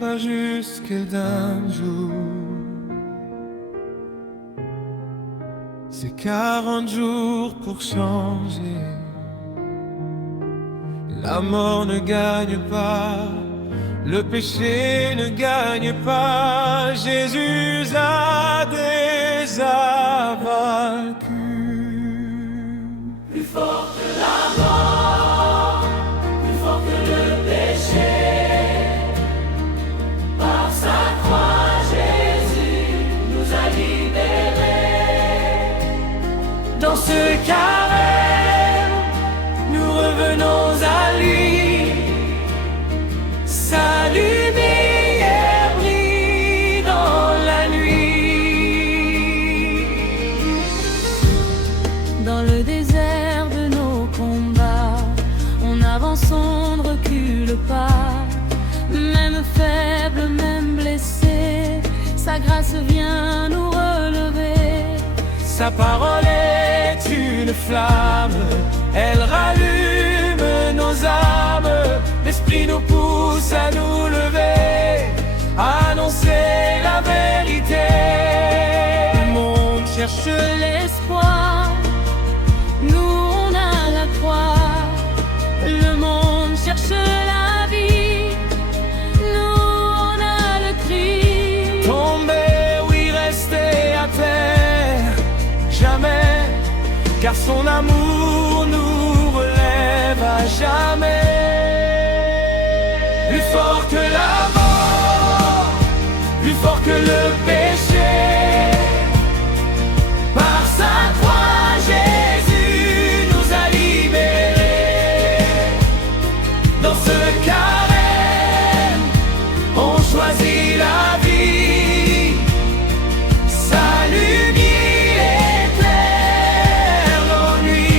pas juste que d'un jour. C'est 40 jours pour changer. La mort ne gagne pas, le péché ne gagne pas. Jésus a déjà vaincu. Plus fort que la mort, plus fort que le péché. Par sa croix, Jésus nous a libérés. Dans ce carême, nous revenons à lui. Sa lumière brille dans la nuit. Dans le désert de nos combats, on avance, on ne recule pas. Même faible, même blessé, sa grâce vient nous relever. Sa parole est une flamme, elle rallume nos âmes. L'Esprit nous pousse à nous lever, à annoncer la vérité. Le monde cherche L'espoir, nous on a la croix. Le monde cherche la vie, nous on a le cri. tomber, oui, rester à terre, jamais, car son amour nous relève à jamais. Plus fort que la mort, plus fort que le péché. Par sa croix, Jésus nous a libérés. Dans ce carême, on choisit la vie. Sa lumière éclaire nos nuits.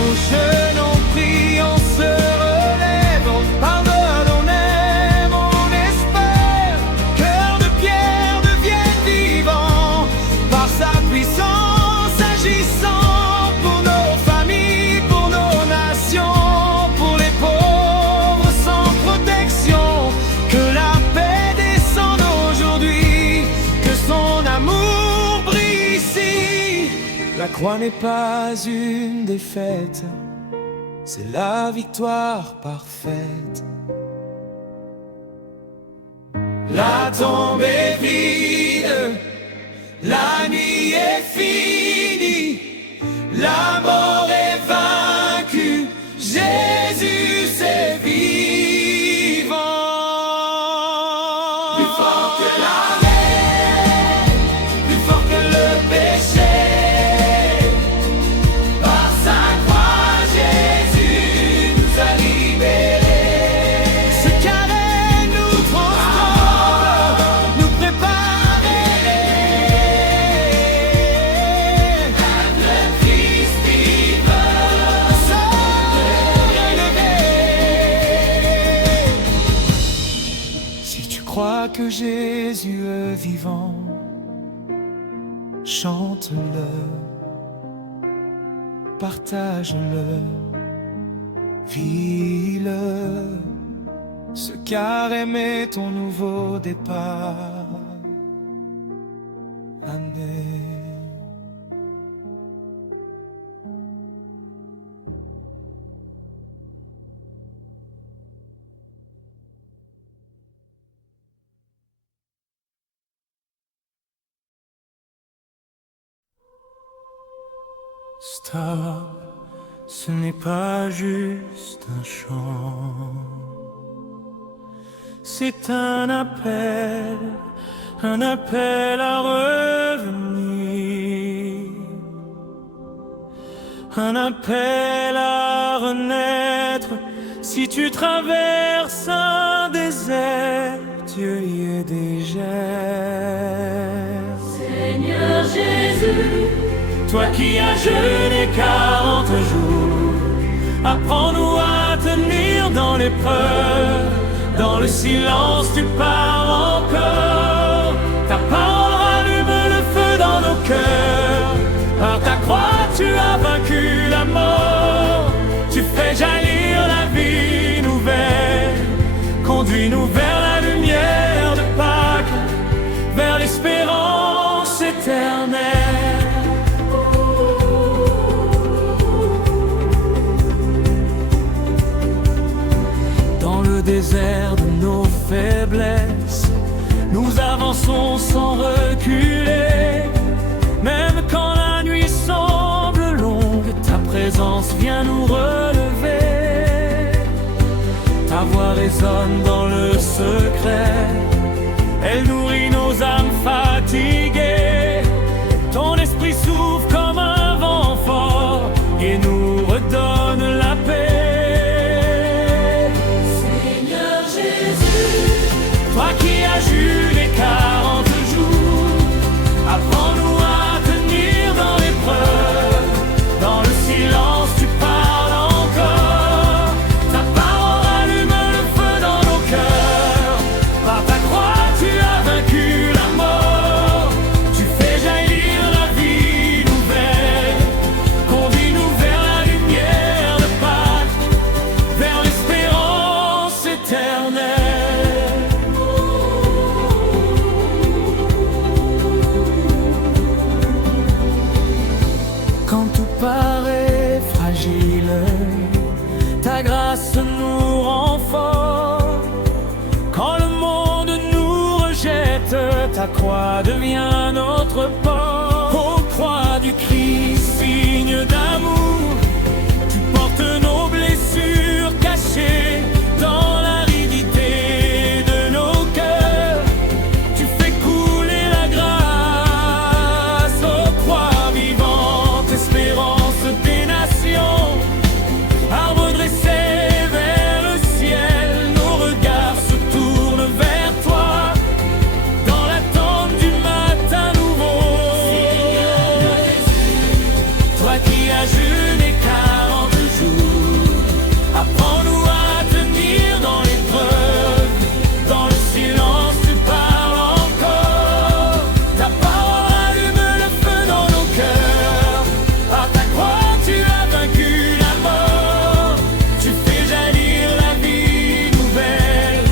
On jeûne, on prie, on se relève, on pardonne, on aime, on espère. Cœur de pierre devienne vivant par sa puissance agissant pour nos familles, pour nos nations, pour les pauvres sans protection. Que la paix descende aujourd'hui, que son amour brille ici. La croix n'est pas une défaite, c'est la victoire parfaite. La tombe est vide, la nuit est finie, la mort est vaincue, Jésus c'est vivant. Plus fort que la mer, plus fort que le péché. Par sa croix, Jésus nous a libérés. Ce carême nous transforme, nous prépare le Christ vivant, élevé. Si tu crois que Jésus est vivant, chante-le, partage-le, vis-le. Ce carême est ton nouveau départ. Amen. Stop, ce n'est pas juste un chant, c'est un appel à revenir, un appel à renaître. Si tu traverses un désert, Dieu y est déjà. Seigneur Jésus, Toi qui as jeûné 40 jours, apprends-nous à tenir dans l'épreuve. Dans le silence, tu parles encore. Ta parole rallume le feu dans nos cœurs. Par ta croix, tu as vaincu la mort. Tu fais jaillir la vie nouvelle. Conduis-nous vers la lumière de Pâques, vers l'espérance éternelle. Dans le désert de nos faiblesses, nous avançons sans reculer. Même quand la nuit semble longue, ta présence vient nous relever. Ta voix résonne dans le secret, elle nourrit nos âmes fatiguées. Ton esprit souffle comme un vent fort et nous redonne la paix. Seigneur Jésus, Toi qui as eu les 40 jours, apprends-nous à tenir dans l'épreuve. Dans le silence, tu parles encore. Ta parole allume le feu dans nos cœurs. Par ta croix, tu as vaincu la mort. Tu fais jaillir la vie nouvelle. Conduis-nous vers la lumière de Pâques, vers l'espérance éternelle. Quand tout paraît fragile, ta grâce nous rend forts. Quand le monde nous rejette, ta croix devient notre port. Ô croix du Christ, signe d'amour, tu portes nos blessures cachées dans l'aridité de nos cœurs. Tu fais couler la grâce, ô croix vivante, espérance des nations. Arbre dressé vers le ciel, nos regards se tournent vers toi, dans l'attente du matin nouveau. Toi qui as jeûné 40 jours, apprends-nous à tenir dans l'épreuve. Dans le silence, tu parles encore. Ta parole allume le feu dans nos cœurs. Par ta croix, tu as vaincu la mort. Tu fais jaillir la vie nouvelle.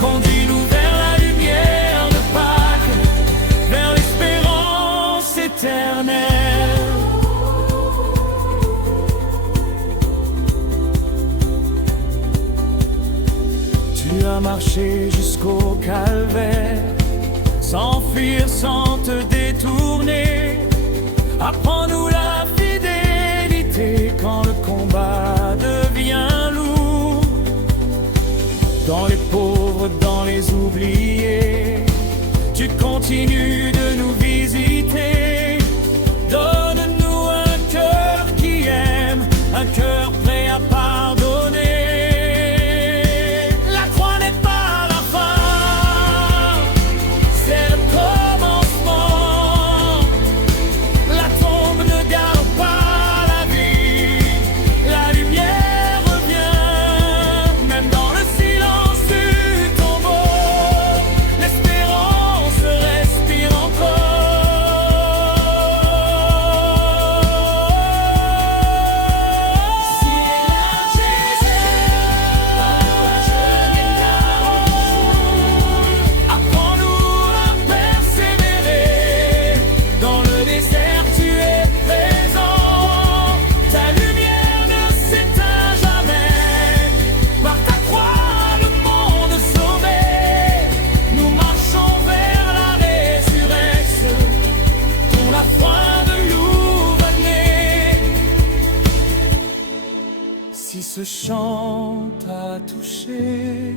Conduis-nous vers la lumière de Pâques, vers l'espérance éternelle. Tu as marché jusqu'au calvaire, sans fuir, sans te détourner. Apprends-nous la fidélité quand le combat devient lourd. Dans les pauvres, dans les oubliés, tu continues de nous visiter. Donne-nous un cœur qui aime, un cœur prêt à pardonner. La croix n'est pas la fin, c'est le commencement. La tombe ne garde pas la vie, la lumière revient. Même dans le silence du tombeau, l'espérance respire encore. Seigneur Jésus, parfois je n'ai qu'à apprends-nous à persévérer. Dans le désert, tu es présent. Ta lumière ne s'éteint jamais. Par ta croix, le monde sauvé. Nous marchons vers la résurrection. Ton la foi de loup-vanné. Si ce chant t'a touché,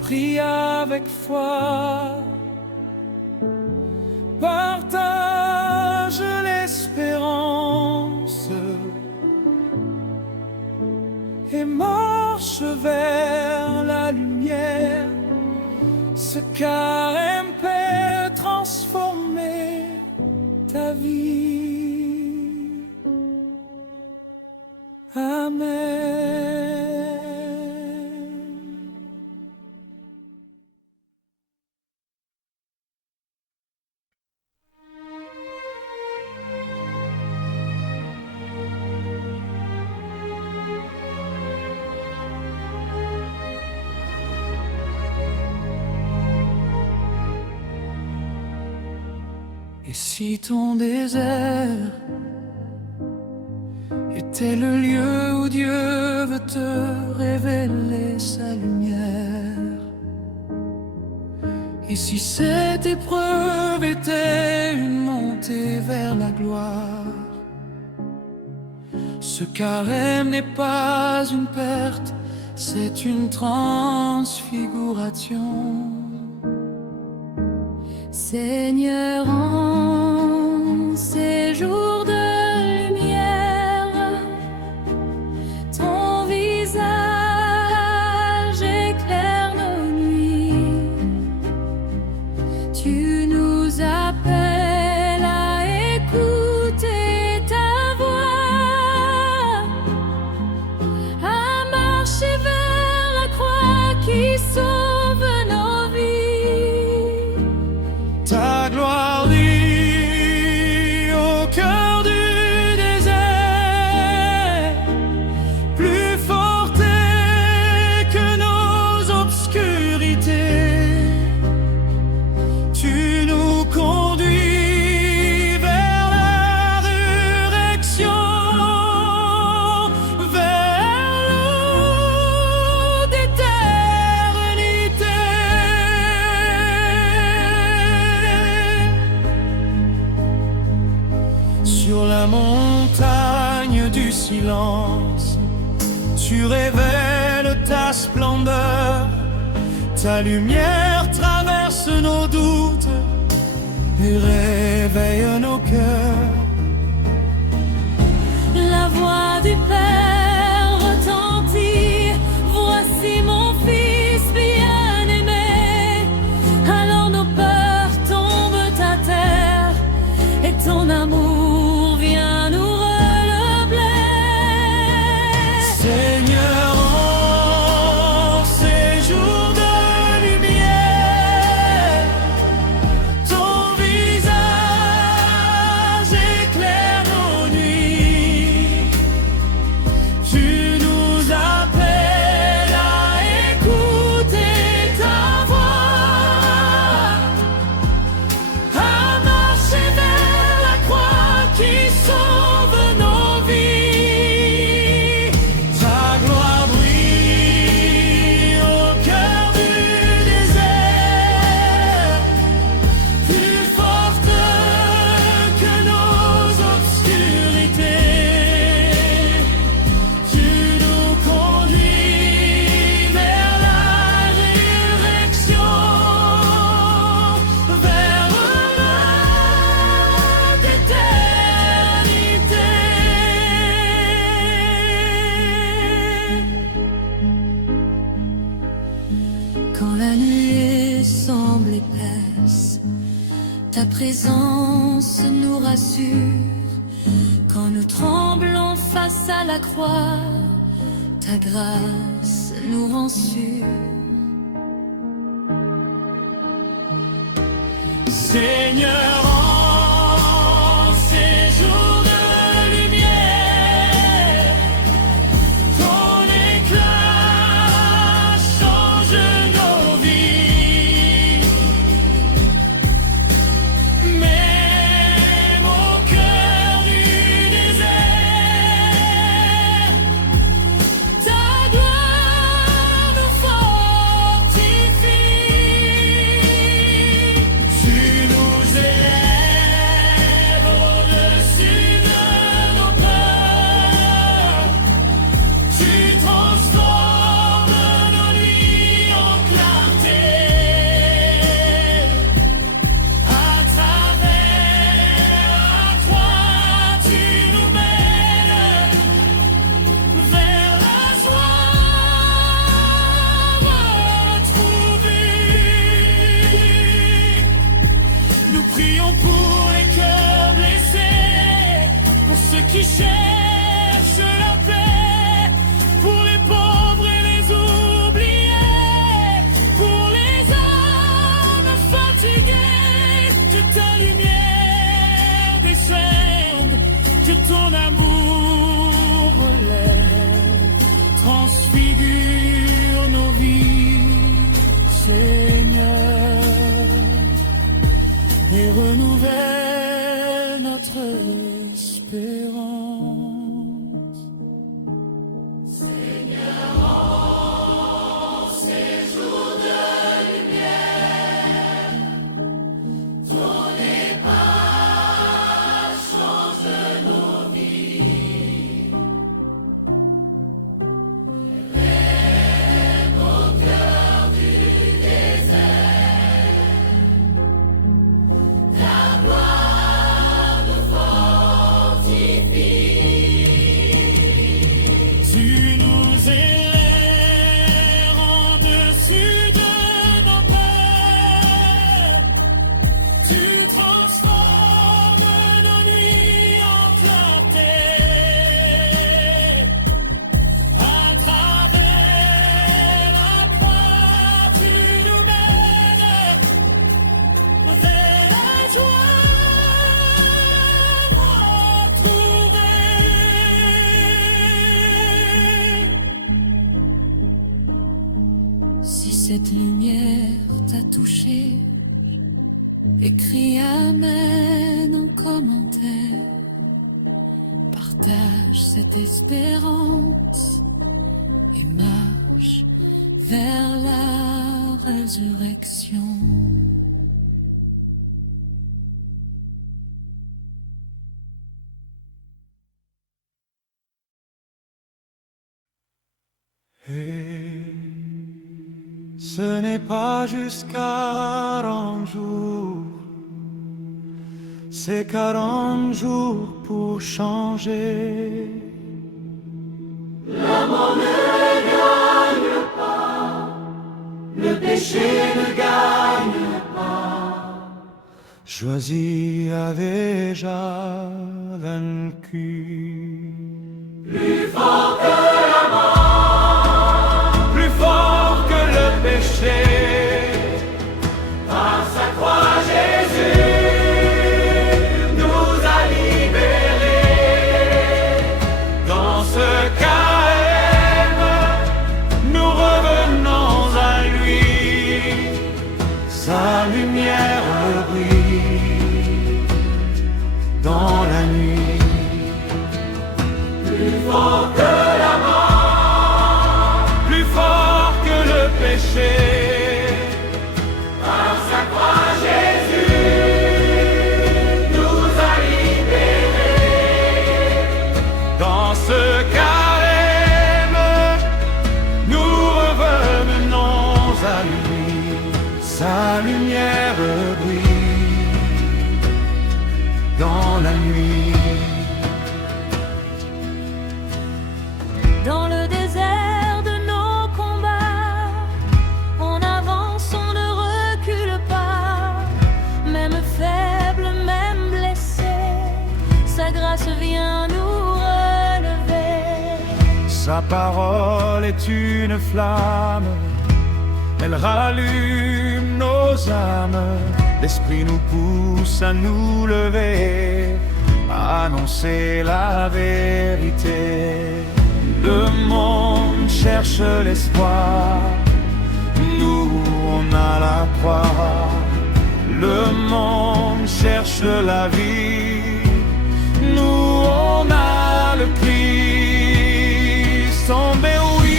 prie avec foi. Partage l'espérance et marche vers la lumière. Ce carême peut transformer ta vie. Amen. Et si ton désert était le lieu où Dieu veut te révéler sa lumière, et si cette épreuve était une montée vers la gloire, ce carême n'est pas une perte, c'est une transfiguration. Seigneur, en ces jours de lumière, ton visage éclaire nos nuits. Tu nous appelles à écouter ta voix, à marcher vers la croix qui sauve nos vies. Ta gloire brille au cœur du désert, plus forte que nos obscurités. Tu nous conduis vers la résurrection, vers l'eau d'éternité. Sur la montagne du silence, tu révèles ta splendeur. Ta lumière traverse nos doutes et réveille nos cœurs. La voix du Père retentit, voici mon Fils bien-aimé. Alors nos peurs tombent à terre et ton amour vient nous relever. Seigneur, en ces jours de lumière, ton visage éclaire nos nuits. Tu nous appelles à écouter ta voix, à marcher vers la croix qui sauve nos vies. Ta gloire brille au cœur du désert, plus forte que nos obscurités. Tu nous conduis vers la résurrection, vers l'heure d'éternité. Quand la nuée semble épaisse, ta présence nous rassure. Quand nous tremblons face à la croix, ta grâce nous rend sûrs. Seigneur, en ces jours de lumière, ton éclat change nos vies. Même au cœur du désert, ta gloire nous fortifie. Tu nous élèves au-dessus de nos peurs. Tu transformes nos nuits en clarté. À travers toi, tu nous mènes vers la joie retrouvée. Nous prions pour les cœurs blessés, pour ceux qui cherchent la paix, pour les pauvres et les oubliés, pour les âmes fatiguées. Que ta lumière descende, que ton amour relève, transfigure nos vies, Seigneur, et renouvelle seule notre espérance. Seigneur, en ces jours de lumière, ton épage change nos vies. Lève au cœur du désert, ta voix nous fortifie. Tu nous élèves en-dessus de nos peurs. Tu transformes nos nuits en clarté. À travers la croix, tu nous mènes vers la joie retrouvée. Si cette lumière t'a touché, écris Amen en commentaire. Partage cette espérance et marche vers la résurrection. Et ce n'est pas juste 40 jours, c'est 40 jours pour changer. La mort ne gagne pas, le péché ne gagne pas. Joisis a déjà vaincu. Plus fort que la mort, Plus fort que le péché, par sa croix Jésus nous a libérés. dans ce carême, nous revenons à lui. Sa lumière brille dans la nuit. Plus fort que la mort, Plus fort que le péché, par sa croix Jésus nous a libérés. dans ce carême, nous revenons à lui. Sa lumière brille dans la nuit. Dans le désert de nos combats, on avance, on ne recule pas. Même faible, même blessé, sa grâce vient nous relever. Sa parole est une flamme, elle rallume nos âmes. L'Esprit nous pousse à nous lever, à annoncer la vérité. Le monde cherche l'espoir, nous on a la croix. Le monde cherche la vie, nous on a le Christ. Tomber, oui,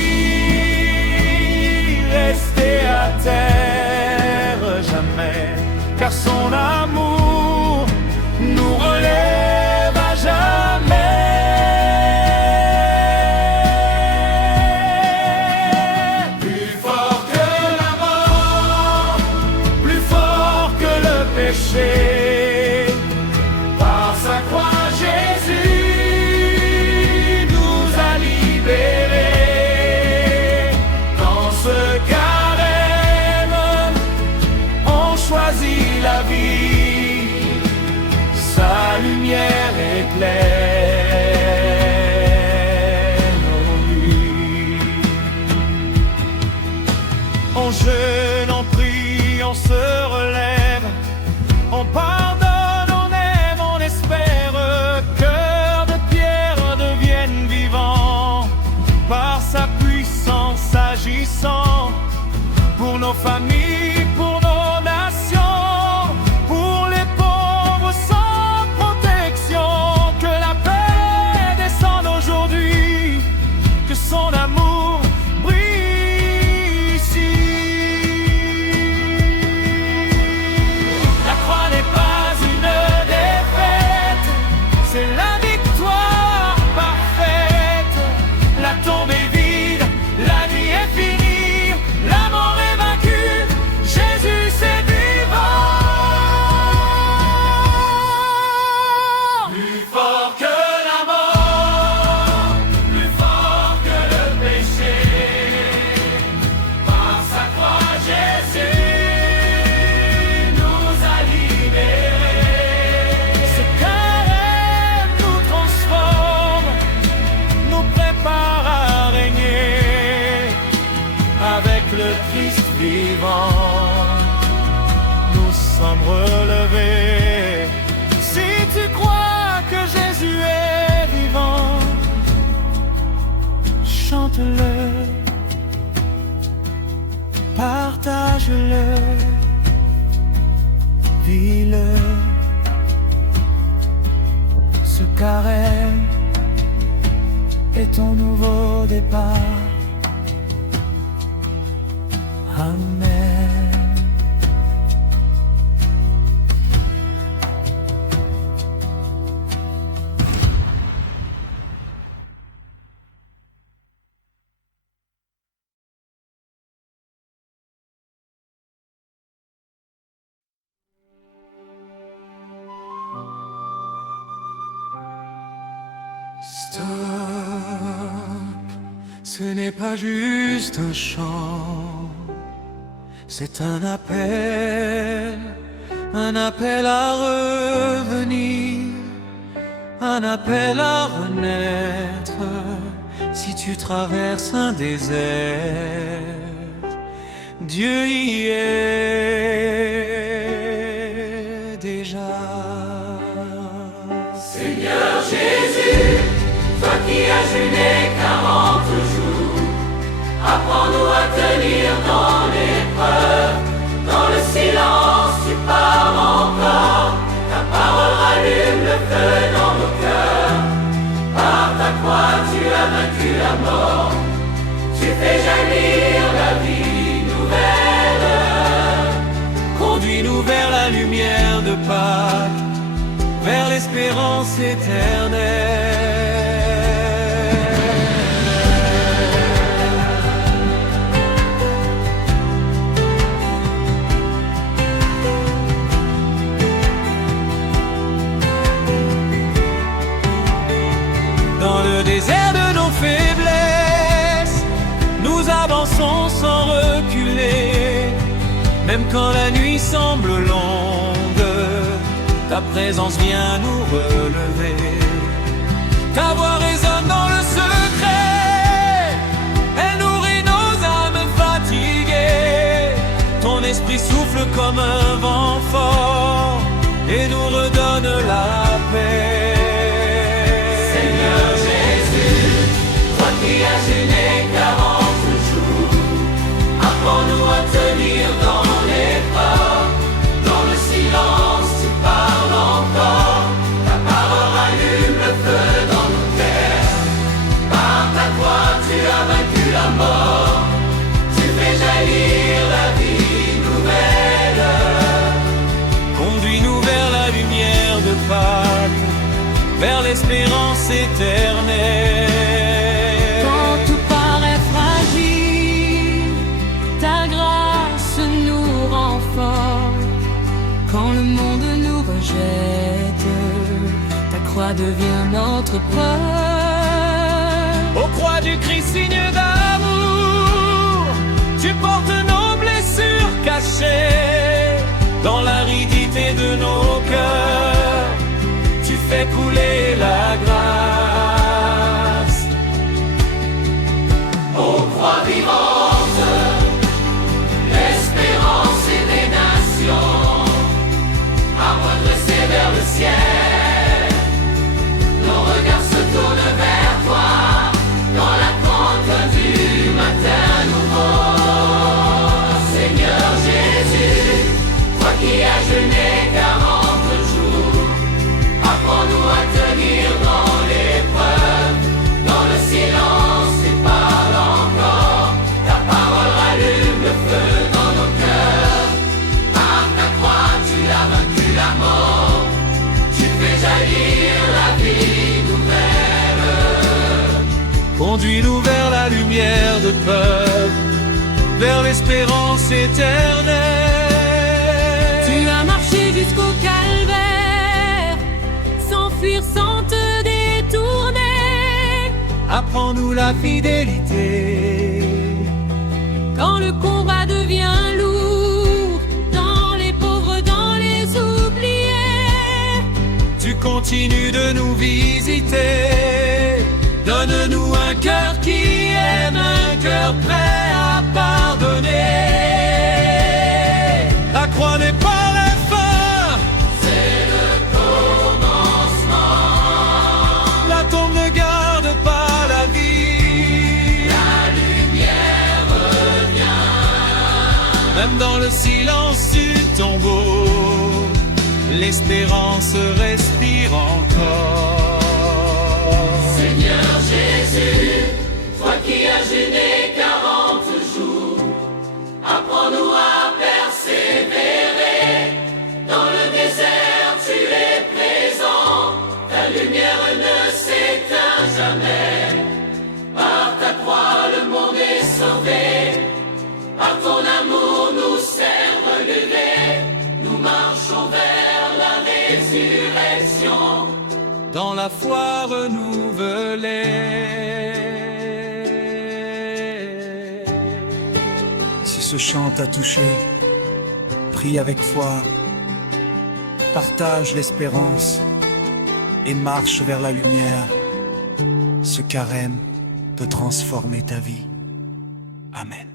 rester à terre jamais, car son amour nous relève à jamais. Plus fort que la mort, plus fort que le péché, par sa croix Jésus nous a libérés. Dans ce carême, on choisit la vie, sa lumière éclaire nos nuits. On jeûne, on prie, on se relève, on parle Dieu. Ce carême est ton nouveau départ. Amen. Stop, ce n'est pas juste un chant, c'est un appel à revenir, un appel à renaître. Si tu traverses un désert, Dieu y est déjà. Seigneur Jésus, toi qui as jeûné 40 jours, apprends-nous à tenir dans l'épreuve. Dans le silence, tu parles encore. Ta parole rallume le feu dans nos cœurs. Par ta croix, tu as vaincu la mort. Tu fais jaillir la vie nouvelle. Conduis-nous vers la lumière de Pâques, vers l'espérance éternelle. Dans le désert de nos faiblesses, nous avançons sans reculer. Même quand la nuit semble longue, ta présence vient nous relever. Ta voix résonne dans le secret, elle nourrit nos âmes fatiguées. Ton esprit souffle comme un vent fort et nous redonne la paix. Seigneur Jésus, toi qui as jeûné 40 jours, apprends-nous à tenir dans l'épreuve. Dans le silence, tu parles encore. Ta parole rallume le feu dans nos cœurs. Par ta croix, tu as vaincu la mort. Tu fais jaillir la vie nouvelle. Conduis-nous vers la lumière de Pâques, vers l'espérance éternelle. Quand tout paraît fragile, ta grâce nous rend forts. Quand le monde nous rejette, ta croix devient notre preuve. Aux croix du Christ, signe d'amour, tu portes nos blessures cachées. Dans l'aridité de nos cœurs, tu fais couler la grâce. Ô croix vivante, l'espérance et des nations, arbre dressé vers le ciel, nos regards se tournent vers toi, dans l'attente du matin nouveau. Seigneur Jésus, toi qui as jeûné 40 jours, apprends-nous à tenir dans l'épreuve. Dans le silence, tu parles encore. Ta parole rallume le feu dans nos cœurs. Par ta croix, tu as vaincu la mort. Tu fais jaillir la vie nouvelle. Conduis-nous vers la lumière de Pâques, vers l'espérance éternelle. Tu as marché jusqu'au calvaire, sans fuir, sans te détourner. Apprends-nous la fidélité. Quand le combat devient lourd, dans les pauvres, dans les oubliés, Tu continues de nous visiter. Donne-nous un cœur qui aime, un cœur prêt à pardonner. La croix n'est pas la fin, C'est le commencement. la tombe ne garde pas la vie. La lumière revient. Même dans le silence du tombeau, l'espérance respire encore. Seigneur Jésus, toi qui as jeûné 40 jours, apprends-nous à persévérer. Dans le désert, tu es présent, ta lumière ne s'éteint jamais. Par ta croix, le monde est sauvé. Par ton amour, nous sommes relevés. Nous marchons vers la résurrection. Dans la foi renouvelée. Si ce chant t'a touché, prie avec foi, partage l'espérance et marche vers la lumière. Ce carême peut transformer ta vie. Amen.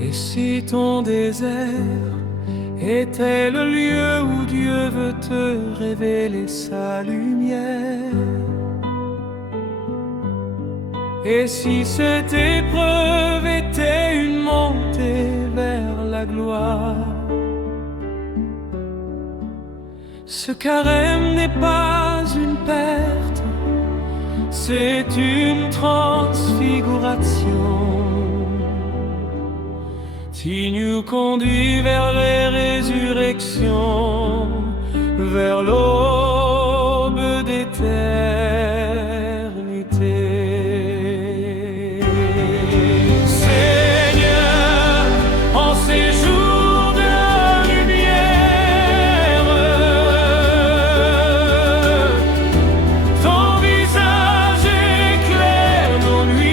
Et si ton désert était le lieu où Dieu veut te révéler sa lumière, et si cette épreuve était une montée vers la gloire, ce carême n'est pas une perte, c'est une transfiguration qui nous conduit vers les résurrections, vers l'aube d'éternité. Seigneur, en ces jours de lumière, ton visage éclaire nos nuits.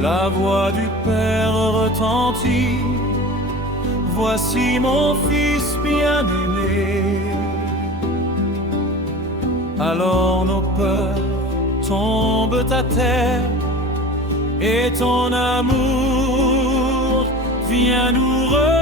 La voix du Père retentit, voici mon Fils bien-aimé. Alors nos peurs tombent à terre et ton amour vient nous relever.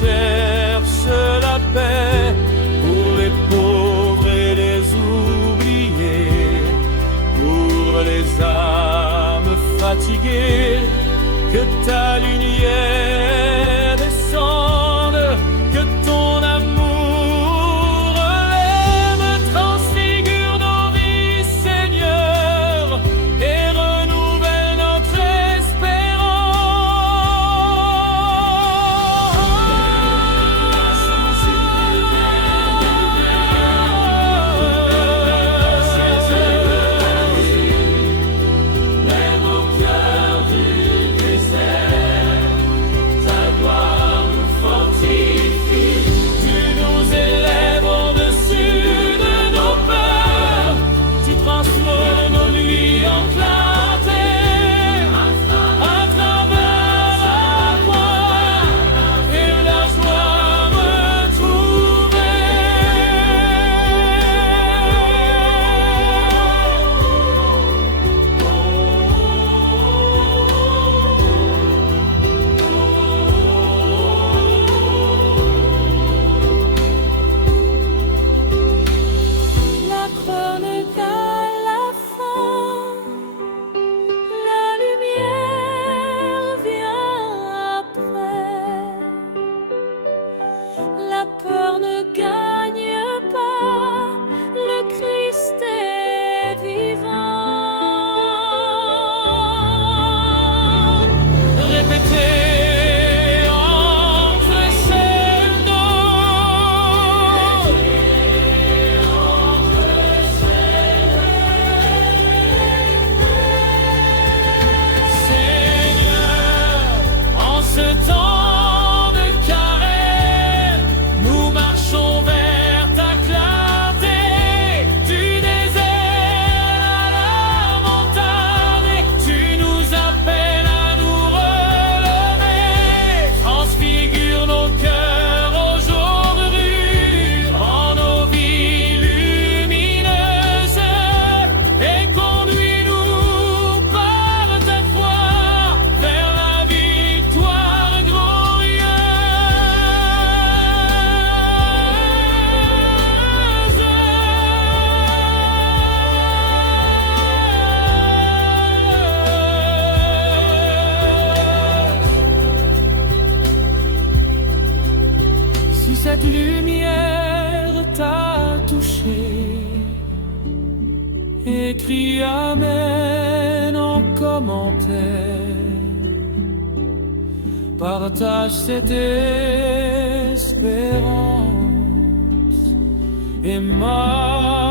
cherche la paix pour les pauvres et les oubliés, pour les âmes fatiguées, que ta lumière descende, que ton amour lève, transfigure nos vies, Seigneur, et renouvelle notre Même au cœur du désert, ta gloire nous fortifie. Tu nous élèves au-dessus de nos peurs, tu transformes nos nuits en clarté, à travers la croix et la joie retrouvée. La chronique à la fin, la lumière vient après. La peur ne gagne pas, le Christ est vivant. Répétez en crescendo. Seigneur, en ce temps de carême, nous marchons vers ta clarté, du désert à la montagne, tu nous appelles à nous relever, transfigure nos cœurs aujourd'hui, rends nos vies lumineuses, et conduis-nous par ta foi vers la victoire glorieuse. Si cette lumière t'a touché, écris Amen en commentaire. Partage cette espérance et marche